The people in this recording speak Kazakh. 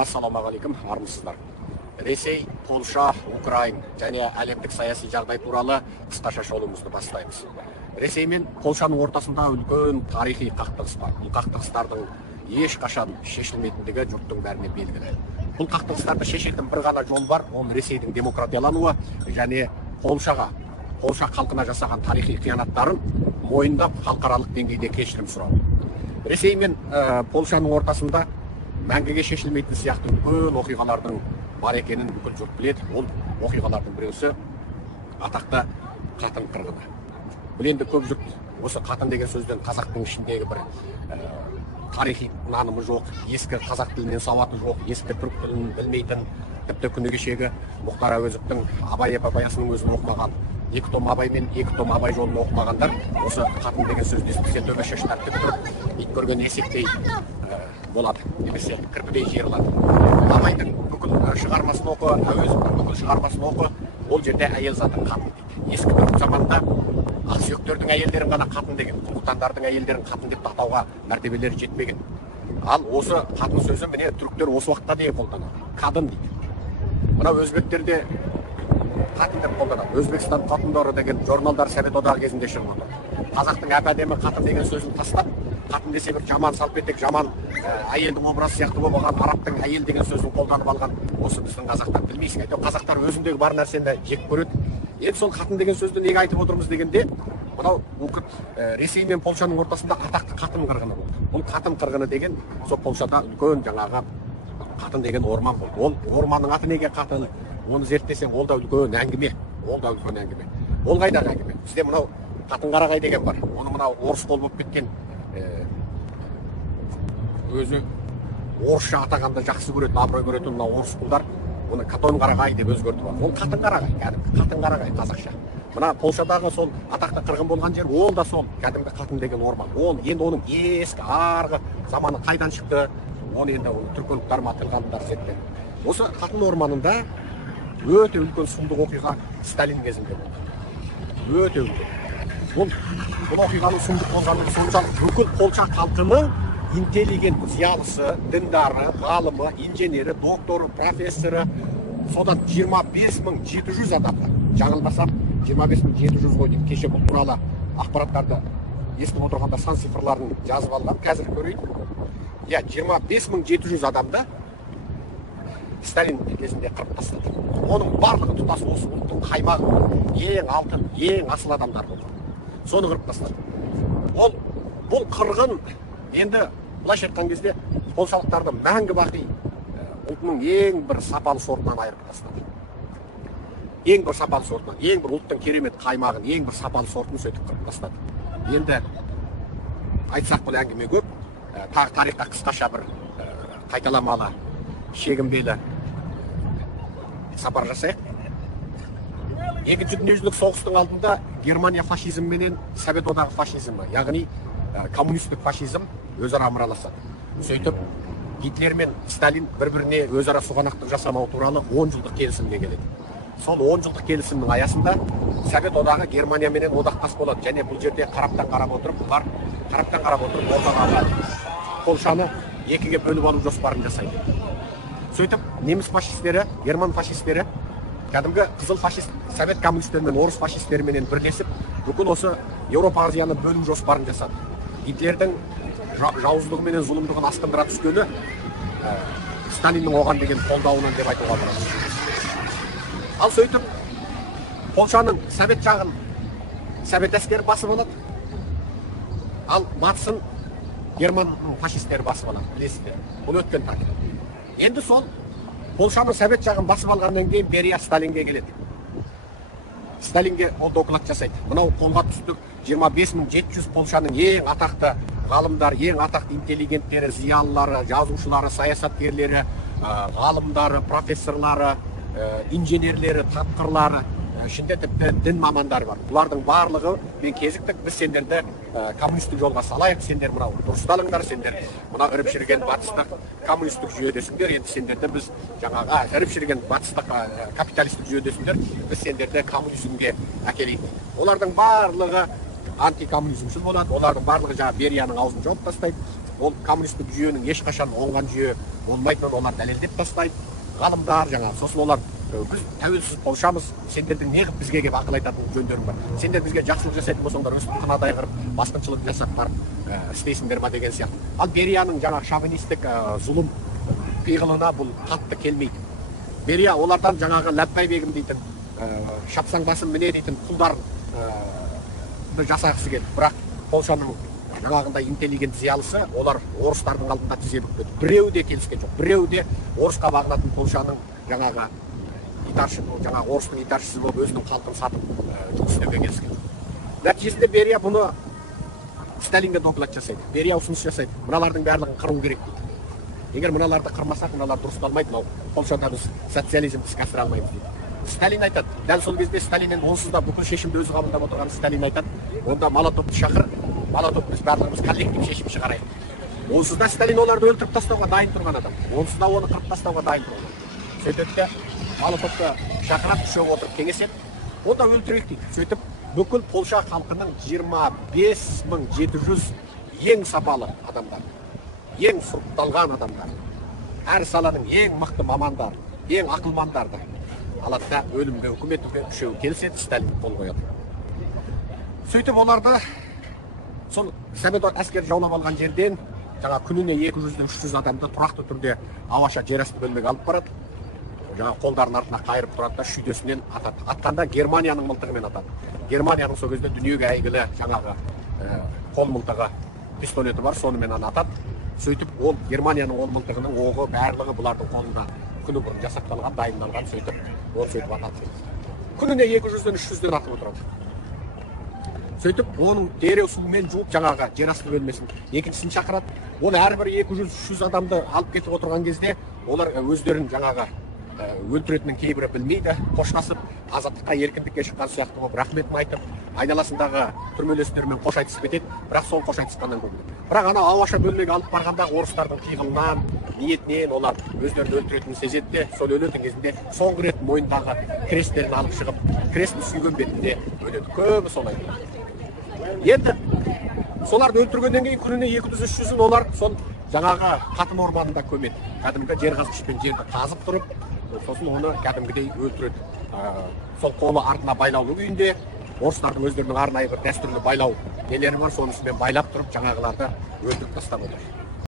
Ассалаумағалейкум, армысыздар. Ресей, Польша, Украин және әлемдік саяси жағдай туралы қысқаша шолуымызды бастаймыз. Ресей мен Польшаның ортасында үлкен тарихи қақтығыс бар. Бұл қақтығыстардың ешқашан шешілмейтіндігі жұрттың бәріне белгілі. Бұл қақтығыстарды шешетін бір ғана жол бар, ол Ресейдің демократиялануы және Польша халқына жасаған тарихи қиянаттарын мойындап халықаралық деңгейде кешірім сұрау. Ресей мен Польшаның ортасында мәңгіге шешілмейтін сияқты үлкен оқиғалардың бар екенін бүкіл жұрт біледі. Ол оқиғалардың біреусі атақты қатын қырғыны. Бұл енді көп жұрт осы қатын деген сөзден қазақтың ішіндегі бір тарихи нанымы жоқ, ескі қазақ тілінен сауаты жоқ, ескі түрік тілін білмейтін, тіпті күні кешегі Мұхтар Әуезовтің Абай эпопеясының өзін оқымаған, 2 том Абай мен 2 том Абай жолын оқымағандар осы қатын деген сөзді естісе төбе шаштары тік тұрып, ит көрген есектей болады, немесе кірпідей жиырылады. Абайдың бүкіл шығармасын оқы, Әуезовтің бүкіл шығармасын оқы, ол жерде әйел заты қатын дейді. Ескі түрік заманда ақсүйектердің әйелдерін ғана қатын деген, құлтандардың әйелдерін қатын деп атауға мәртебелері жетпеген. Ал осы қатын сөзі міне түріктер осы уақытта дейін қолданады. Қадын дейді. Мына өзбектерде қатын деп қолданады. Өзбекстан қатындары деген журналдар Совет одағы кезінде шығып отыр. Қазақтың әп-әдемі қатын деген сөзін тастап, қатын десе бір жаман салпетек, жаман әйелдің образы сияқты болып алған, арабтың әйел деген сөзін қолданып алған осы біздің қазақтар. Білмейсің, әйтеуір қазақтар өзіндегі бар нәрсені жек көреді. Енді сол қатын деген сөзді неге айтып отырмыз дегенде, мынау Ресей мен Польшаның ортасында атақты қатын қырғыны болды. Бұл қатын қырғыны деген сол Польшада үлкен жаңағы қатын деген орман болды. Ол орманның аты неге қатын? Оны зерттесең, ол да үлкен әңгіме. Ол қайдағы әңгіме? Бізде мынау қатын қарағай деген бар. Оны мынау орыс қол болып кеткен өзі орысша атағанды жақсы көретін, абырой көретін мынау орыс құлдар оны катон қарағай деп өзгертіп алды. Ол қатын қарағай, кәдімгі қатын қарағай қазақша. Мына Польшадағы сол атақты қырғын болған жер, ол да сол кәдімгі қатын деген орман. Ол енді оның ескі арғы заманы қайдан шықты, оны енді түркіліктер матылғандар зерттеді. Осы қатын орманында өте үлкен сұмдық оқиға Сталин кезінде болды. Өте үлкен. Бұл оқиғаның сұмдық болғаны соншалық бүкіл Польша халқының интеллигент, зиялысы, діндары, ғалымы, инженері, докторы, профессоры, содан 25.700 адамды, жаңылмасам 25.700 ғой деймін. Кеше бұл туралы ақпараттарды естіп отырғанда сан цифрларын жазып алған, қазір көрейін. 25.700 адамды Сталин кезінде қырып тастады. Оның барлығы тұтас осы ұлттың қаймағы, ең алтын, ең асыл адамдар болды. Соны қырып тастады. Бұл қырғын енді былайша айтқан кезде польшалықтарды мәңгі бақи ұлтының ең бір сапалы сортынан айырып тастады. Ең бір сапалы сортынан, ең бір ұлттың керемет қаймағын, ең бір сапалы сортын сөйтіп қырып тастады. Енді айтсақ бұл әңгіме көп, тарихқа қысқаша бір қайталамалы, шегінбелі сапар жасайық. Екінші дүниежүзілік соғыстың алдында Германия фашизм менен Совет одағы фашизмі, яғни коммунистік фашизм өзара ымыраласады. Сөйтіп, Гитлер мен Сталин бір-біріне өзара сұғанақтық жасамау туралы 10 жылдық келісімге келеді. Сол 10 жылдық келісімнің аясында Совет одағы Германия менен одақтас болады. Және бұл жерде қараптан қарап отырып, ортадағы Польшаны екіге бөліп алу жоспарын жасайды. Сөйтіп, неміс фашистері, герман фашистері, кәдімгі қызыл фашист, совет коммунистері мен орыс фашистері менен бірлесіп, бүкіл осы Еуропа Азияны бөлу жоспарын жасады. Гитлердің жауыздығы менен зұлымдығын асқындыра түскені Сталиннің оған деген қолдауынан деп айтуға болады. Ал сөйтіп, Польшаның совет жағын совет әскері басып алады, ал батысын германның фашистері басып алады, білесіздер. Бұл өткен тәртіп. Енді сол Польшаның совет жағын басып алғаннан кейін Берия Сталинге келеді. Сталинге ол доклад жасайды. Мынау қолға түстік 25.700 Польшаның ең атақты ғалымдар, ең атақты интеллигенттері, зиялылары, жазушылары, саясаткерлері, ғалымдары, профессорлары, инженерлері, тапқырлары, ішінде тіпті дін мамандары бар. Бұлардың барлығы мен кезіктік, біз сендерді коммунистік жолға салайық, сендер мынау дұрысталыңдар, сендер мына іріп шірген батыстық коммунистік жүйедесіңдер, енді сендерді біз жаңағы іріп шірген батыстық капиталистік жүйедесіңдер, біз сендерді коммунизмге әкелейік. Олардың барлығы антикоммунизмшіл болады, олардың барлығы жаңа Берияның аузын жауып тастайды. ол коммунистік жүйенің ешқашан оңған жүйе болмайтынын олар дәлелдеп тастайды. Ғалымдар жаңағы, сосын олар біз тәуелсіз Полшамыз, сендердің неғып бізге келіп ақыл айтатын жөндерің бар. Сендер бізге жақсылық жасайтын болсаңдар, өстіп қынадай қырып, басқыншылық жасап барып істейсіңдер ма деген сияқты. Ал Берияның жаңағы шовинистік зұлым пиғылына бұл қатты келмейді. Берия олардан жаңағы Ләппай бегім дейтін, шапсаң басын міне дейтін құлдар жасағысы келді. Бірақ Полшаның жаңағындай интеллигент зиялысы олар орыстардың алдында тізе бүкпеді. Біреу де келіскен жоқ. Біреу де орысқа бағынатын Полшаның жаңағы орыстың итаршысы болып өзінің халқын сатып жұмыс істеуге келіскен жоқ. Нәтижесінде Берия бұны Сталинге доклад жасайды. Берия ұсыныс жасайды. Мыналардың барлығын қыру керек дейді. Егер мыналарды қырмасақ, мыналар дұрысталмайды, мынау Полшада біз социализмді іске асыра алмаймыз дейді. Сталин айтады, дәл сол кезде Сталиннен онсыз да бүкіл шешімді өзі қабылдап отырған Сталин айтады, онда Молотовты шақыр, Молотов біз барлығымыз коллектив шешім шығарайық. Онсыз да Сталин оларды өлтіріп тастауға дайын тұрған адам. Онсыз да оны қырып тастауға дайын тұрған. Сөйтіп Молотовты шақырып, үшеуі отырып кеңеседі. Онда өлтірейік дейді. Сөйтіп бүкіл Полша халқының 25.700 ең сапалы адамдар, ең сұрыпталған адамдар, әр саланың ең мықты мамандар, ең ақылмандарды алады да өлімге үкім етуге үшеуі келіседі, Сталин қол қояды. Сөйтіп оларды сол Самедор әскер жаулап алған жерден жаңа күніне 200-300 адамды тұрақты түрде ауаша жерасты бөлмеге алып барады. Жаңа қолдарын артына қайырып тұрады да шүйдесінен атады. Атқанда Германияның мылтығымен атады. Германияның сол кезде дүниеге әйгілі жаңағы қол мылтығы пистолеті бар, сонымен атады. Сөйтіп ол Германияның ол мылтығының оғы барлығы бұлардың қолында күні бұрын жасақталған, дайындалған, сөйтіп атады. Күніне 200-300-ден атып отырады. Сөйтіп оның дереу сумен жуып жаңағы жерасты бөлмесін екіншісін шақырады. Оны әрбір 200-300 адамды алып кетіп отырған кезде олар өздерін жаңағы өлтіретінін кейбірі білмейді, қоштасып, азаттыққа, еркіндікке шыққан сияқты болып рахметін айтып, айналасындағы түрмелестермен қош айтысып кетеді, бірақ сол қош айтысқаннан көрінеді. Бірақ ана ауаша бөлмеге алып барғанда орыстардың пиғылынан, ниетінен олар өздерін өлтіретінін сезеді де, сол өлетін кезінде соңғы рет мойнындағы крестерін алып шығып, крестін сүйген бетінде өледі. Көбі солай. Енді соларды өлтіргеннен кейін күніне 200-300-ін олар сол жаңағы қатын орманында көмеді. Кәдімгі жер қазғышпен жерді қазып тұрып, сосын оны кәдімгідей өлтіреді. Сол қолы артына байлаулы күйінде, орыстардың өздерінің арнайы бір дәстүрлі байлау нелері бар, сонысымен байлап тұрып жаңағыларды өлтіріп тастап отыр.